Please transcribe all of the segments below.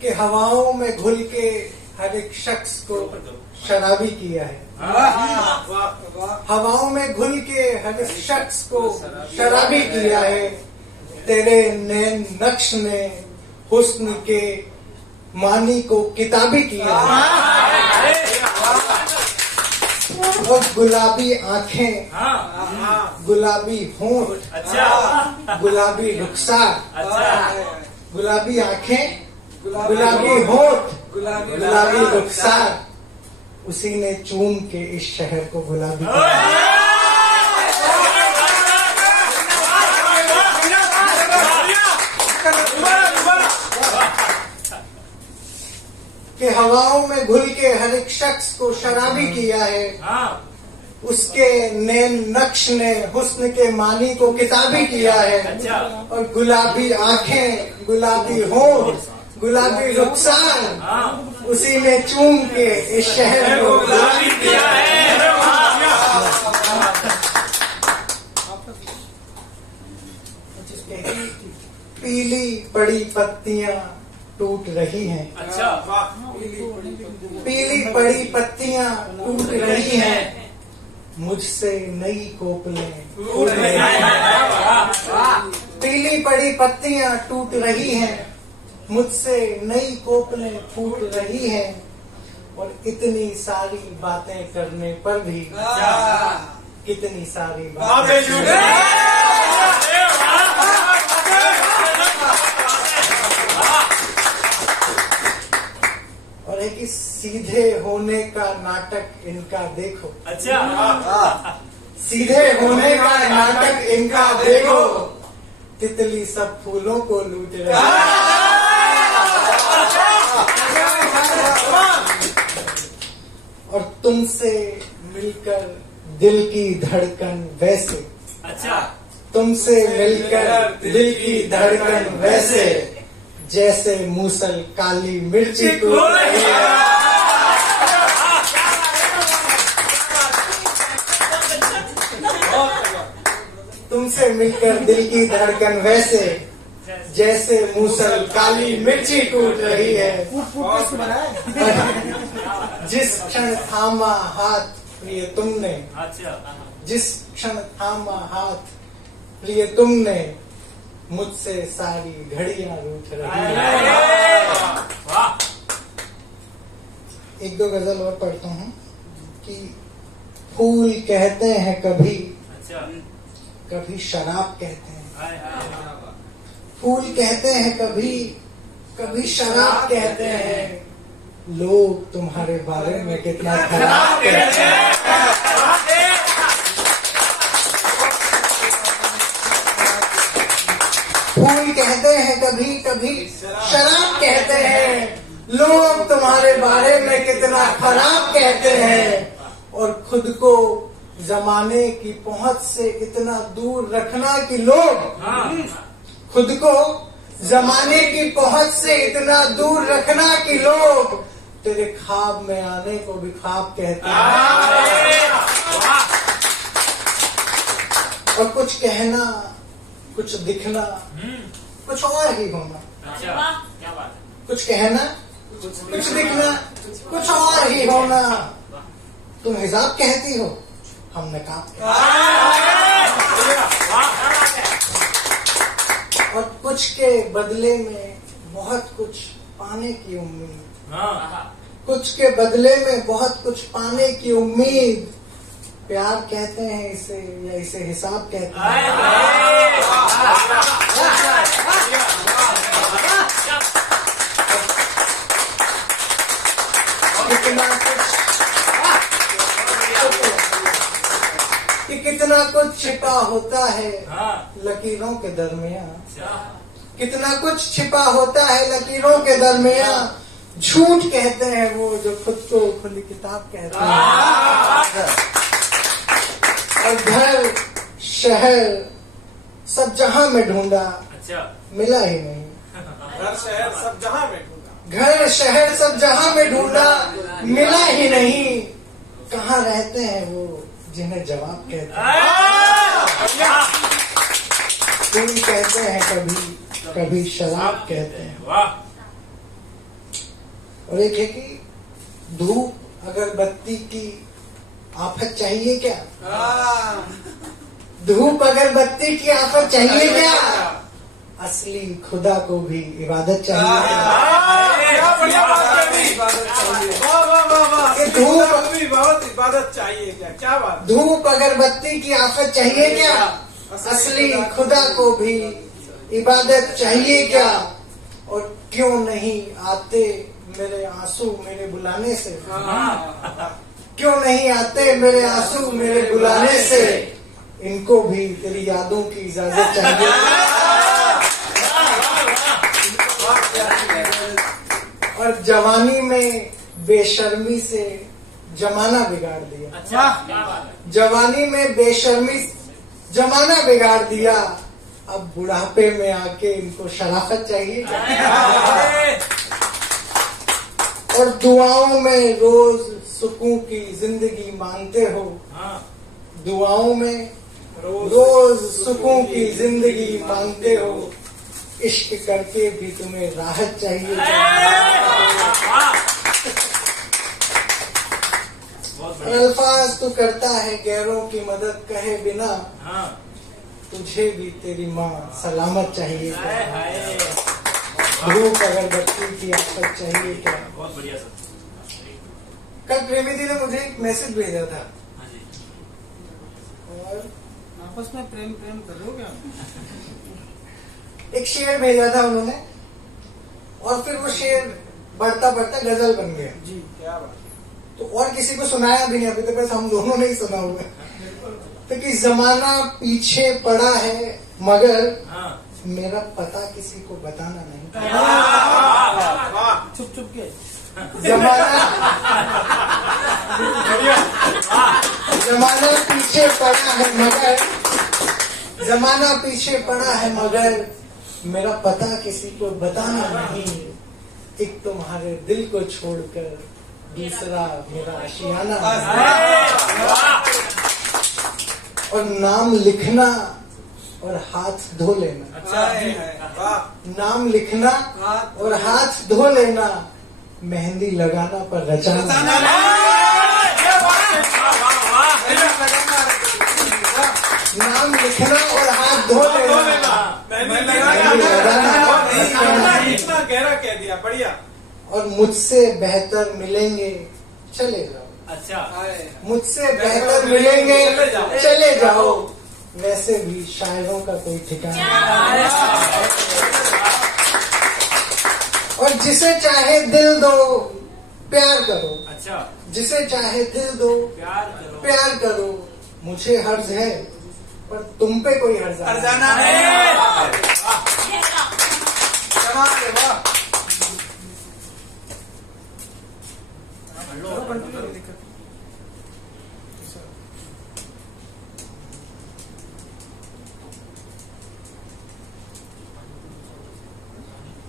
कि हवाओं में घुल के हर एक शख्स को शराबी किया है। हवाओं में घुल के हर एक शख्स को शराबी किया है। तेरे नैन नक्श ने हुस्न के मानी को किताबी किया है। और गुलाबी आंखें, गुलाबी होंठ, गुलाबी रुखसार, गुलाबी आंखें, गुलाबी होंठ, गुलाबी रुखसार, उसी ने चूम के इस शहर को गुलाबी किया। कि हवाओं में घुल के हर एक शख्स को शराबी किया है। उसके नैन नक्श ने हुस्न के मानी को किताबी किया है। और गुलाबी आंखें, गुलाबी होंठ, गुलाबी रुखसार, उसी ने चूम के इस शहर को गुलाबी किया है। पीली पड़ी पत्तियां टूट रही हैं। पीली पड़ी पत्तियां टूट रही हैं, मुझसे नई कोपलें फूट रही हैं। पीली पड़ी पत्तियां टूट रही हैं, मुझसे नई कोपलें फूट रही हैं। और इतनी सारी बातें करने पर भी कितनी सारी बातें। और है कि सीधे होने का नाटक इनका देखो। सीधे होने का नाटक इनका देखो, तितली सब फूलों को लूट रही है। और तुमसे मिलकर दिल की धड़कन वैसे, तुमसे मिलकर दिल की धड़कन वैसे, जैसे मूसल काली मिर्ची को। तुमसे मिलकर दिल की धड़कन वैसे, जैसे मूसल काली मिर्ची टूट रही है। जिस क्षण थामा हाथ प्रिय तुमने, जिस क्षण थामा हाथ प्रिय तुमने, मुझसे सारी घड़ियां रूठ रही है। एक दो गजल और पढ़ता हूँ कि फूल कहते हैं कभी, कभी शराब कहते हैं। फूल कहते हैं कभी, कभी शराब कहते हैं। लोग तुम्हारे बारे में कितना खराब कहते हैं। फूल कहते हैं कभी, कभी शराब कहते हैं। लोग तुम्हारे बारे में कितना खराब कहते हैं। और खुद को जमाने की पहुंच से इतना दूर रखना कि लोग, खुद को जमाने की पहुंच से इतना दूर रखना कि लोग तेरे ख्वाब में आने को भी ख्वाब कहते हैं। और कुछ कहना, कुछ दिखना, कुछ और ही होना। क्या बात है। कुछ कहना, कुछ दिखना, कुछ और ही होना। तुम हिजाब कहती हो, हम नकाब कहते हैं। और कुछ के बदले में बहुत कुछ पाने की उम्मीद, कुछ के बदले में बहुत कुछ पाने की उम्मीद। प्यार कहते हैं इसे, या इसे हिसाब कहते हैं। कितना कुछ छिपा होता है लकीरों के दरमियान। कितना कुछ छिपा होता है लकीरों के दरमियान। झूठ कहते हैं वो जो खुद को खुली किताब कहते हैं। और घर शहर सब जहां में ढूंढा, मिला ही नहीं। घर शहर सब जहां में ढूंढा, घर शहर सब जहां में ढूंढा, मिला ही नहीं। कहाँ रहते हैं वो जिन्हें जवाब कहते हैं। फूल कहते हैं कभी, कभी शराब कहते हैं। और एक है कि धूप अगरबत्ती की आफत चाहिए क्या? धूप अगरबत्ती की आफत चाहिए क्या? असली खुदा को भी इबादत चाहिए क्या? बढ़िया बात कही। वाह वाह वाह वाह, धूप भी बहुत इबादत चाहिए क्या? क्या बात। धूप अगरबत्ती की आफत चाहिए क्या? असली खुदा को भी इबादत चाहिए क्या? और क्यों नहीं आते मेरे आंसू मेरे बुलाने से? क्यों नहीं आते मेरे आंसू मेरे बुलाने से? इनको भी तेरी यादों की इजाजत चाहिए। और जवानी में बेशर्मी से जमाना बिगाड़ दिया। अच्छा, जवानी में बेशर्मी जमाना बिगाड़ दिया। अब बुढ़ापे में आके इनको शराफत चाहिए। और दुआओं में रोज सुकून की जिंदगी मांगते हो। दुआओं में रोज सुकून की जिंदगी मांगते हो। इश्क करके भी तुम्हें राहत चाहिए। अल्फाज तू करता है गैरों की मदद कहे बिना। तुझे भी तेरी माँ सलामत चाहिए क्या? धूप अगरबत्ती की आफत चाहिए क्या? बहुत बढ़िया सर। कल प्रेमी जी ने मुझे एक मैसेज भेजा था। और आपस में प्रेम प्रेम कर रहे हो क्या? एक शेर भेजा था उन्होंने, और फिर वो शेर बढ़ता बढ़ता गजल बन गया। जी, क्या बात। तो और किसी को सुनाया भी नहीं अभी तक, बस हम दोनों ने ही सुना हुआ है। तो कि जमाना पीछे पड़ा है मगर मेरा पता किसी को बताना नहीं। चुप चुप के जमाना पीछे पड़ा है मगर, जमाना पीछे पड़ा है मगर मेरा पता किसी को बताना नहीं। एक तुम्हारे दिल को छोड़कर दूसरा मेरा आशियाना है। और नाम लिखना और हाथ धो लेना। अच्छा, नाम लिखना और हाथ धो लेना, मेहंदी लगाना पर रचाना। नाम लिखना और हाथ धो लेना, इतना गहरा कह दिया, बढ़िया। और मुझसे बेहतर मिलेंगे चले जाओ। अच्छा, मुझसे बेहतर मिलेंगे चले जाओ। वैसे भी शायरों का कोई ठिकाना नहीं। और जिसे चाहे दिल दो प्यार करो। अच्छा, जिसे चाहे दिल दो प्यार करो। मुझे हर्ज है पर तुम पे कोई हर्जाना नहीं।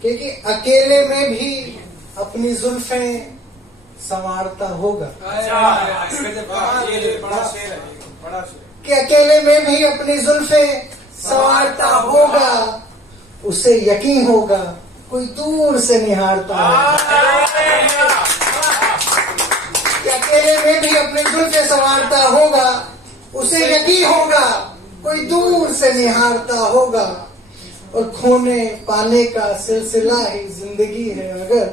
क्योंकि अकेले में भी अपनी जुल्फें संवारता होगा। कि अकेले में भी अपनी जुल्फें संवारता होगा। उसे यकीन होगा कोई दूर से निहारता होगा। कि अकेले में भी अपनी जुल्फें संवारता होगा। उसे यकीन होगा कोई दूर से निहारता होगा। और खोने पाने का सिलसिला ही जिंदगी है अगर,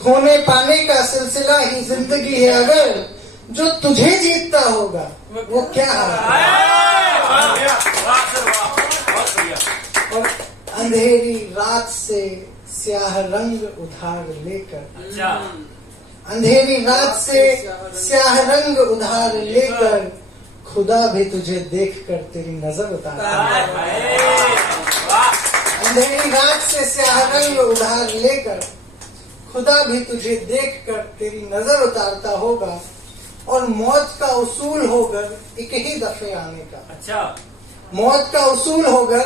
खोने पाने का सिलसिला ही जिंदगी है अगर, जो तुझे जीतता होगा वो क्या और अंधेरी रात से स्याह रंग उधार लेकर, अंधेरी रात से स्याह रंग उधार लेकर, खुदा भी तुझे देखकर तेरी नजर उतारता है। अंधेरी रात से स्याह रंग उधार लेकर, खुदा भी तुझे देखकर तेरी नजर उतारता होगा। और मौत का उसूल होकर एक ही दफे आने का। अच्छा, मौत का उसूल होकर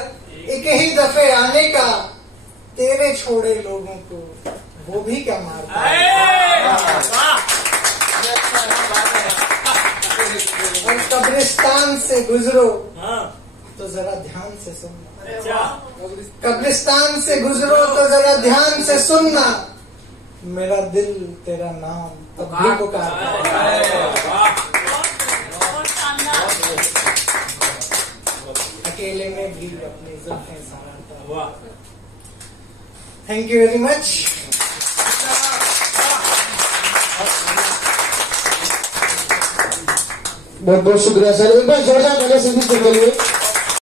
एक ही दफे आने का। तेरे छोड़े लोगों को वो भी क्या मारता है। और कब्रिस्तान से गुजरो तो जरा ध्यान से सुनना। कब्रिस्तान से गुजरो तो जरा ध्यान से सुनना। मेरा दिल तेरा नाम तब भी पुकारता है। अकेले में भी अपनी जुल्फें सहारता है। Thank you very much. बहुत बहुत शुक्रिया सर। एक बार जोरदार तालियां संदीप सर के लिए।